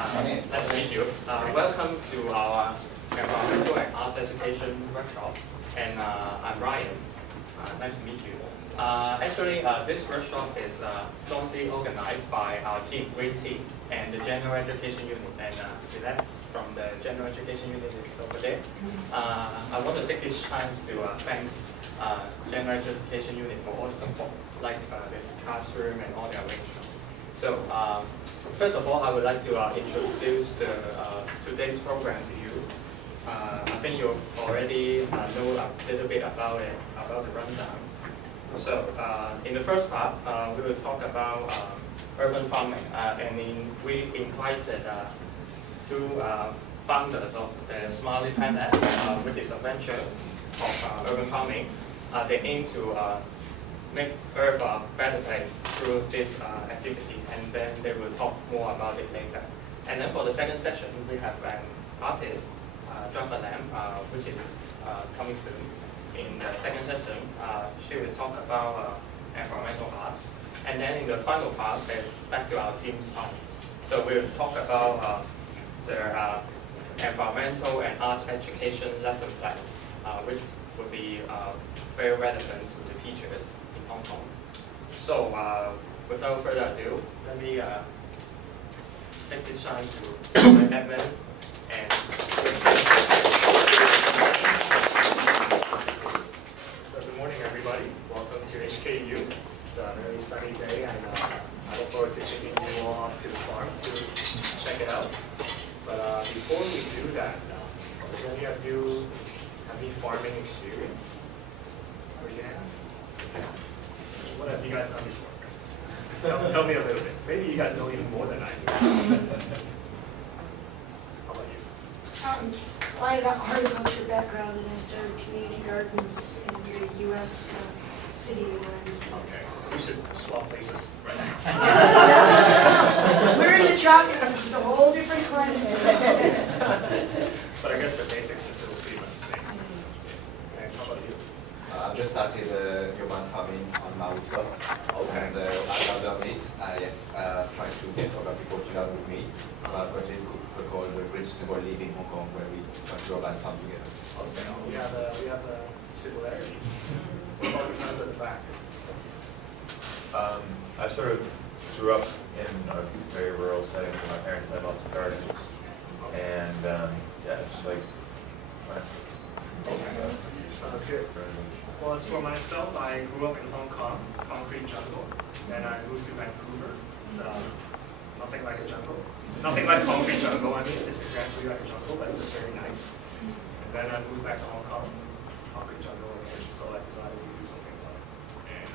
Nice to meet you. Welcome to our environmental and arts education workshop. And I'm Ryan. Nice to meet you. Actually, this workshop is jointly organized by our team, Great Team, and the General Education Unit. And Celeste from the General Education Unit is over there. I want to take this chance to thank General Education Unit for all the support, like this classroom and all the arrangements. So, first of all, I would like to introduce today's program to you. I think you already know a little bit about it, about the rundown. So, in the first part, we will talk about urban farming, and we invited two founders of the Smiley Planet, which is a venture of urban farming. They aim to make Earth a better place through this activity, and then they will talk more about it later. And then for the second session, we have an artist, Jonathan Lam, which is coming soon. In the second session, she will talk about environmental arts. And then in the final part, it's back to our team's time. So we'll talk about their environmental and art education lesson plans, which would be very relevant to the teachers in Hong Kong. So without further ado, let me take this chance to invite Edmond and so good morning, everybody. Welcome to HKU. It's a very sunny day, and I look forward to taking you all off to the farm to check it out. But before we do that, does any of you have any farming experience? Raise your hands. What have you guys done before? Tell me a little bit. Maybe you guys know even more than I do. How about you? Well, I have a horticulture background, and I started community gardens in the U.S. City where I used to live. Okay, we should swap places right now. We're in the tropics. This is a whole different climate. But I guess the basics are still pretty much the same. And how about you? I've just started urban farming on my rooftop. Okay. And I love it. Trying to get other people to learn with me. So I've got this book called Great Sustainable Living Hong Kong, where we try to urban farm together. Okay, we have similarities. What about the friends at the back? I sort of grew up in a very rural setting, so my parents had lots of gardens. And yeah, it's just like, Okay, sounds good. Well, as for myself, I grew up in Hong Kong, concrete jungle. Then I moved to Vancouver. It's nothing like a jungle. Nothing like concrete jungle, I mean, it's exactly like a jungle, but it's just very nice. And then I moved back to Hong Kong, concrete jungle again, so I decided to do something about it. And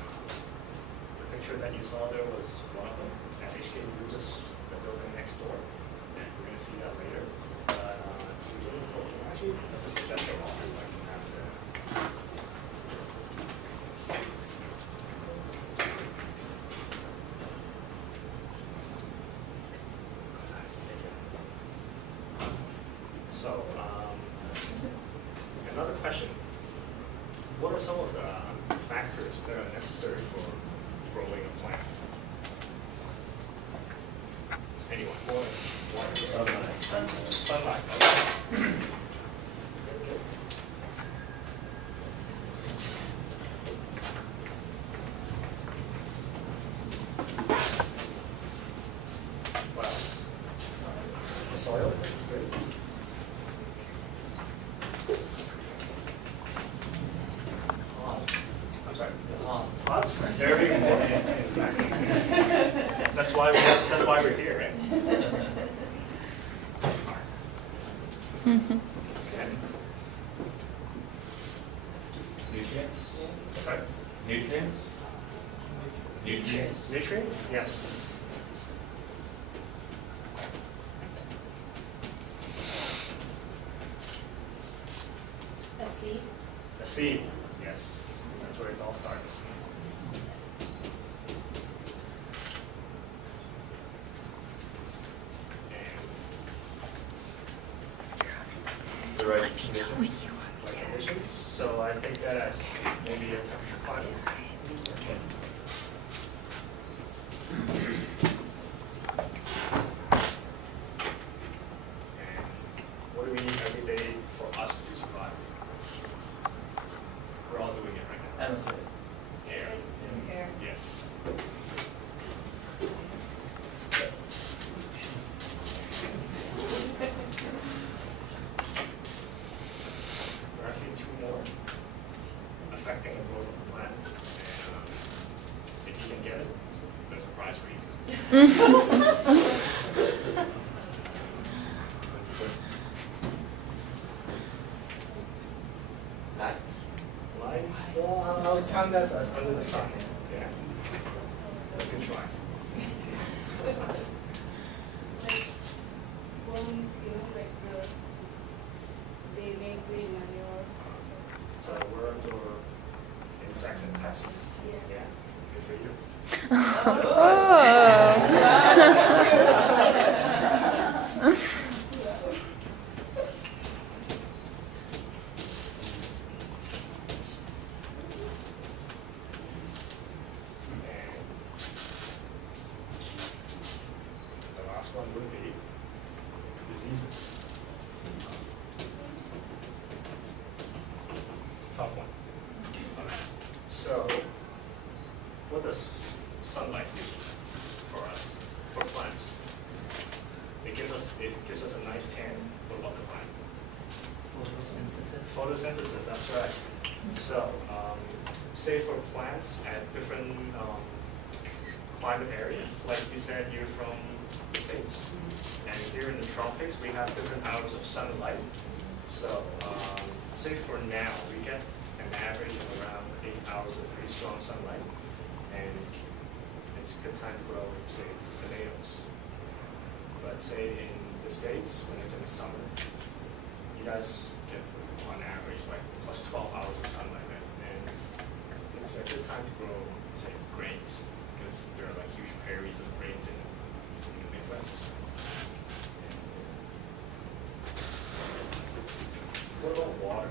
the picture that you saw there was one of them. At HKU, just the building next door. And we're going to see that later. But to begin with, actually, let's project them off so I can have the So, another question. What are some of the factors that are necessary for growing a plant? Anyone? Water. Sunlight. Okay. Good. What else? Soil. Good. I'm sorry. Pots. Very important. Exactly. That's why we're here, right? Okay. nutrients? Sorry. Nutrients? Nutrients? Nutrients? Yes. A seed. A seed. Yes. That's where it all starts. The right conditions? Like conditions. So I take that as maybe a temperature climate. Okay. Light. Light, well, I'll count that as under the sun. Yeah. Good try. Worms, like they make the manure. So worms or insects and pests. Yeah. Good for you. The last one would be diseases. It's a tough one. So, what does sunlight do for us, for plants? It gives us a nice tan. What about the plant? Photosynthesis, that's right. So, say for plants at different climate areas, like you said, you're from the States. And here in the tropics, we have different hours of sunlight. So, say for now, we get an average of around 8 hours of pretty strong sunlight. And it's a good time to grow, say, tomatoes. But say in the States, when it's in the summer, you guys get on average like plus 12 hours of sunlight. And it's a good time to grow, say, grains, because there are like huge prairies of grains in the Midwest. What about water?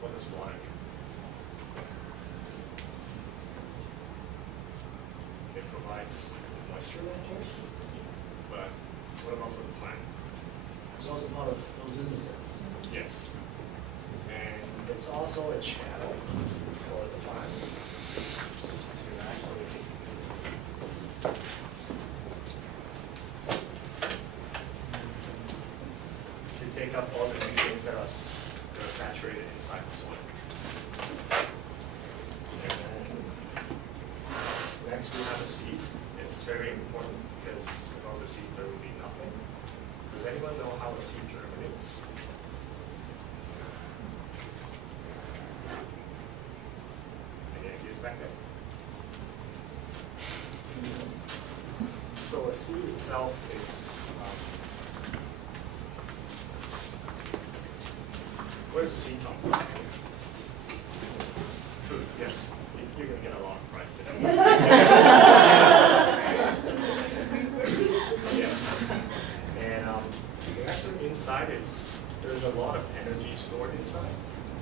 What does water do? It provides moisture, of course, but what about for the plant? It's also part of photosynthesis. Yes. And it's also a channel for the plant to actually take up all the nutrients that are saturated inside the soil. And next we have a seed. It's very important because without the seed there will be nothing. Does anyone know how a seed germinates? Any ideas back there? So a seed itself is where does the seed come from? Food, yes. You're going to get a lot of prize today. Yes. And actually inside there's a lot of energy stored inside,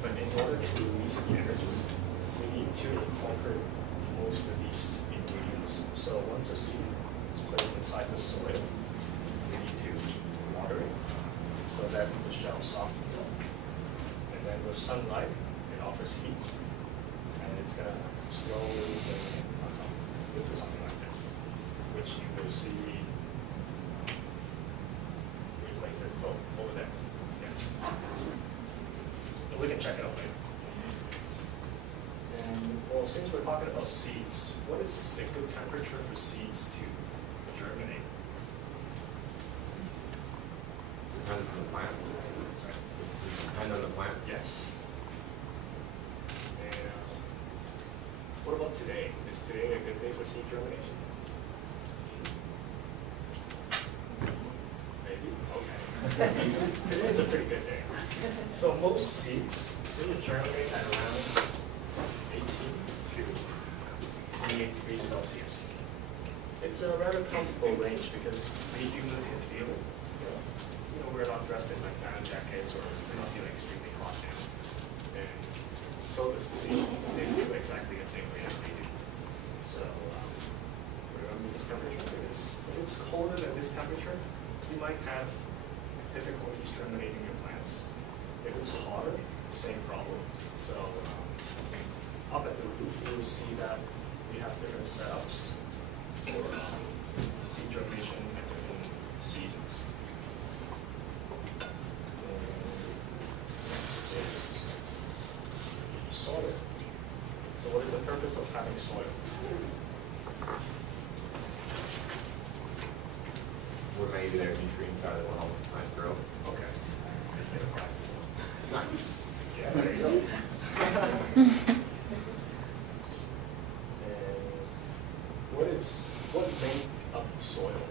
but in order to release the energy, we need to incorporate most of these ingredients. So once a seed is placed inside the soil, we need to water it so that the shell softens up. And then with sunlight, it offers heat. And it's going to slowly into something like this, which you will see. We placed it over there. Yes. And we can check it out later. And well, since we're talking about seeds, what is a good temperature for seeds to germinate? Depends on the plant. Sorry. Depends on the plant. Yes. And what about today? Is today a good day for seed germination? Maybe? Okay. Today is a pretty good day. So most seeds, they will germinate at around 18 to 28 degrees Celsius. It's a rather comfortable range because the humans can feel it. You know, we're not dressed in like down jackets or we're not feeling extremely hot now. And so does the seed. They feel exactly the same way as we do. So we're going to meet this temperature. If it's colder than this temperature, you might have difficulties germinating your plants. If it's hotter, same problem. So up at the roof, you will see that we have different setups for seed germination at different seasons. Next is soil. So what is the purpose of having soil? where maybe their nutrients are that will help plants grow. Okay. Nice. Yeah, there you go. And what make up soil?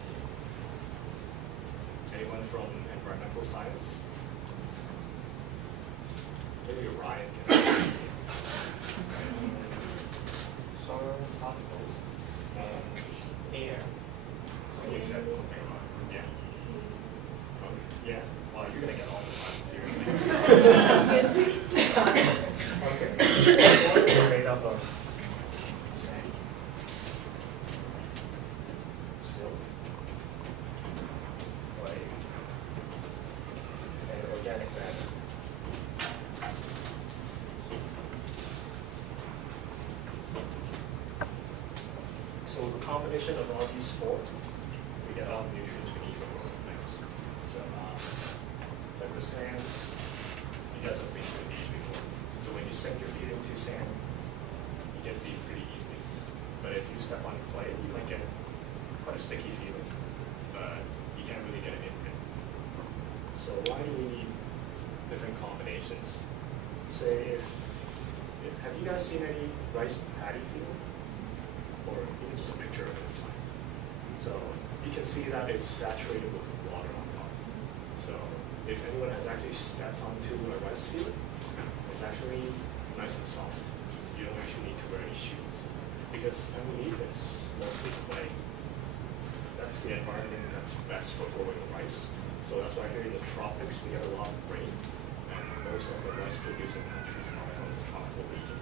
Anyone from environmental science? Maybe Ryan can answer. Soil particles and air. Somebody said something about it. Yeah. Oh, yeah. Well, you're gonna get all the time, seriously. Okay. Soil is made up of sand, silt, clay, and organic matter. So the combination of all these four, we get all the nutrients we need for growing things. So, like the sand, you guys have been to the beach before. So when you sink your feet into sand, you get beat pretty easily. But if you step on clay, you might get quite a sticky feeling, but you can't really get an imprint. So why do we need different combinations? Say have you guys seen any rice paddy field? Or even just a picture of it is fine. So you can see that it's saturated with water on top. So if anyone has actually stepped onto a rice field, it's actually nice and soft. You don't actually need to wear any shoes because underneath it's mostly clay. That's the environment that's best for growing rice. So that's why here in the tropics we get a lot of rain, and most of the rice producing countries are from the tropical region.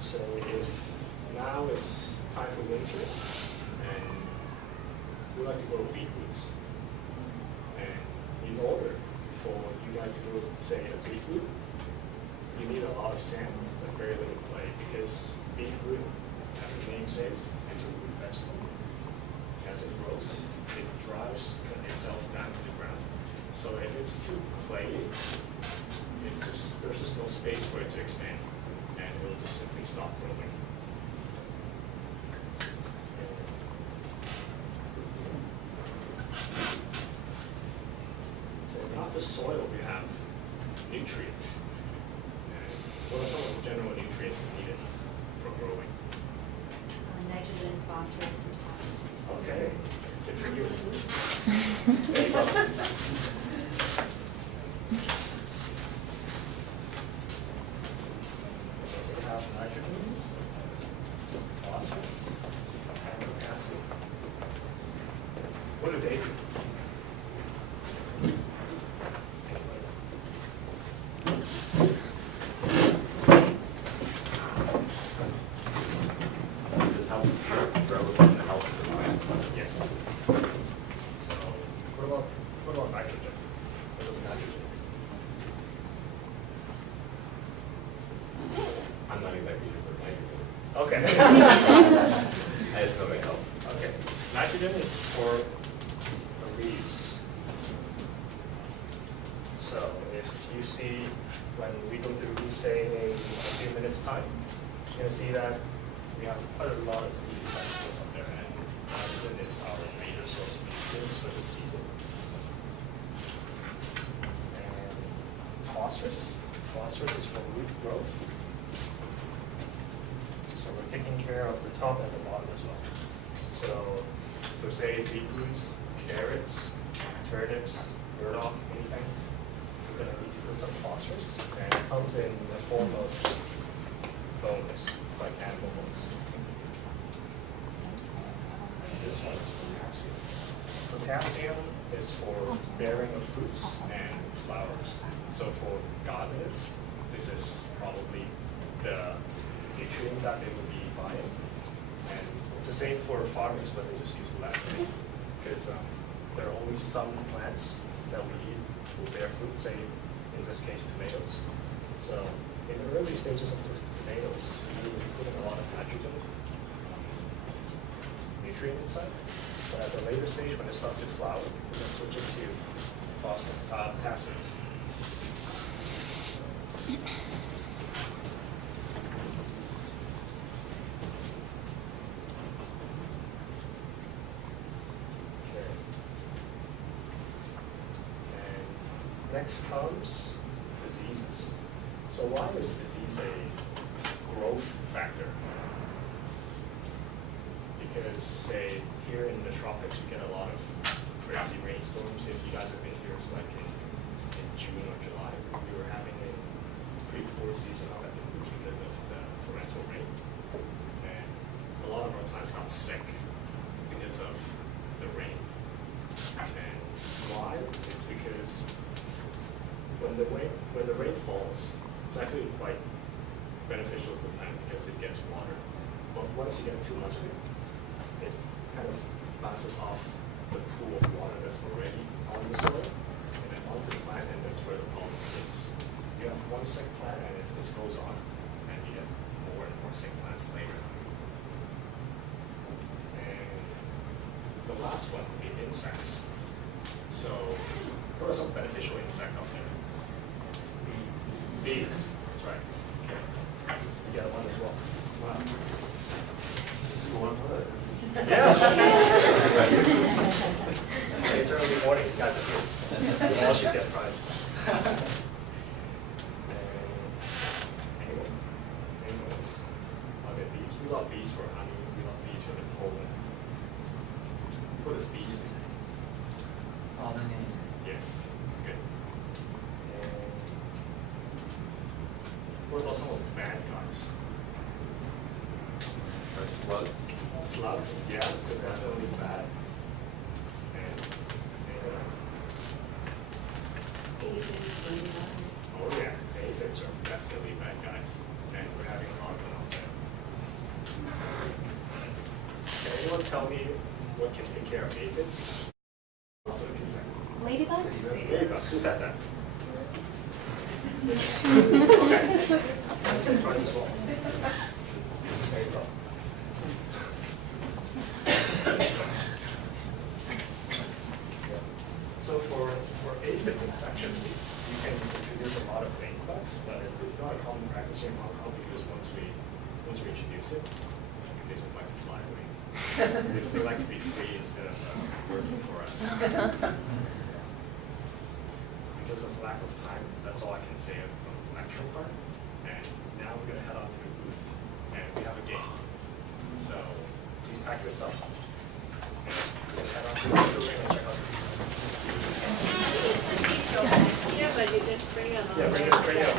So if now it's time for winter, and we like to grow beetroots. And in order for you guys to grow, say, a beetroot, you need a lot of sand, but very little clay, because beetroot, as the name says, is a root vegetable. As it grows, it drives itself down to the ground. So if it's too clayey, there's just no space for it to expand, and it will just simply stop growing. So not just soil, we have nutrients. What are some of the general nutrients needed for growing? Nitrogen, phosphorus, and potassium. Okay, good for you. There you go. So we have nitrogen, phosphorus, and potassium. What do they do? This helps growth and the health of the plant. Yes. So what about nitrogen? What does nitrogen do? I'm not exactly sure for nitrogen. Okay. I just know they help. Okay. Nitrogen is for the leaves. So if you see when we go to the roof, say in a few minutes time, you're gonna see that we have quite a lot of leafy vegetables up there, and nitrogen is our major source of nutrients for this season. And phosphorus. Phosphorus is for root growth. So we're taking care of the top and the bottom as well. So for say beetroots, carrots, turnips, burdock, anything, we're gonna need to put some phosphorus, and it comes in the form of bones. It's like animal bones. This one is potassium. Potassium is for bearing of fruits and flowers. So for gardeners, this is probably the nutrient that they would be buying. And it's the same for farmers, but they just use less of it. Because there are only some plants that we eat will bear fruit, say in this case tomatoes. So in the early stages of the tomatoes, we will be putting a lot of nitrogen nutrient inside. But at the later stage, when it starts to flower, we're going to switch it to phosphorus, potassium. Next comes diseases. So why is disease a growth factor? Because, say, here in the tropics, we get a lot of crazy rainstorms. If you guys have been here, it's like in June or July, we were having a pretty poor season out at the roof because of the torrential rain. And a lot of our plants got sick because of the rain. And why? It's because when the rain falls, it's actually quite beneficial to the plant because it gets water. But once you get too much of it, it kind of bounces off the pool of water that's already on the soil and then onto the plant, and that's where the problem begins. You have one sick plant, and if this goes on, and you get more and more sick plants later. And the last one would be insects. So, what are some beneficial insects out there? Bees. That's right. Okay. You got one as well. Wow. Just one word. Yeah. It's early morning, you guys are here. You all should get prizes. Anyone else? Are there bees? We love bees for honey. We love bees for the pollen. What does bees do? Pollinate. Yes. Good. And what about some of the bad guys? Slugs. Slugs, yeah, so definitely bad. And anything else? Aphids, ladybugs. Oh yeah, aphids are definitely bad guys. And we're having a lot of them out there. Can anyone tell me what can take care of aphids? Also the insect. Ladybugs? Ladybugs, who said that? Okay. Prize as well. There you go. So for aphids infection, you can introduce a lot of ladybugs, but it's not a common practice here in Hong Kong because once we introduce it, they just like to fly away. They like to be free instead of working for us. Because of lack of time, that's all I can say from the lecture part. And now we're going to head on to the booth, and we have a game. So please pack your stuff. We'll head on to the booth and check out the booth. Yeah, but you just bring it on. Yeah, bring it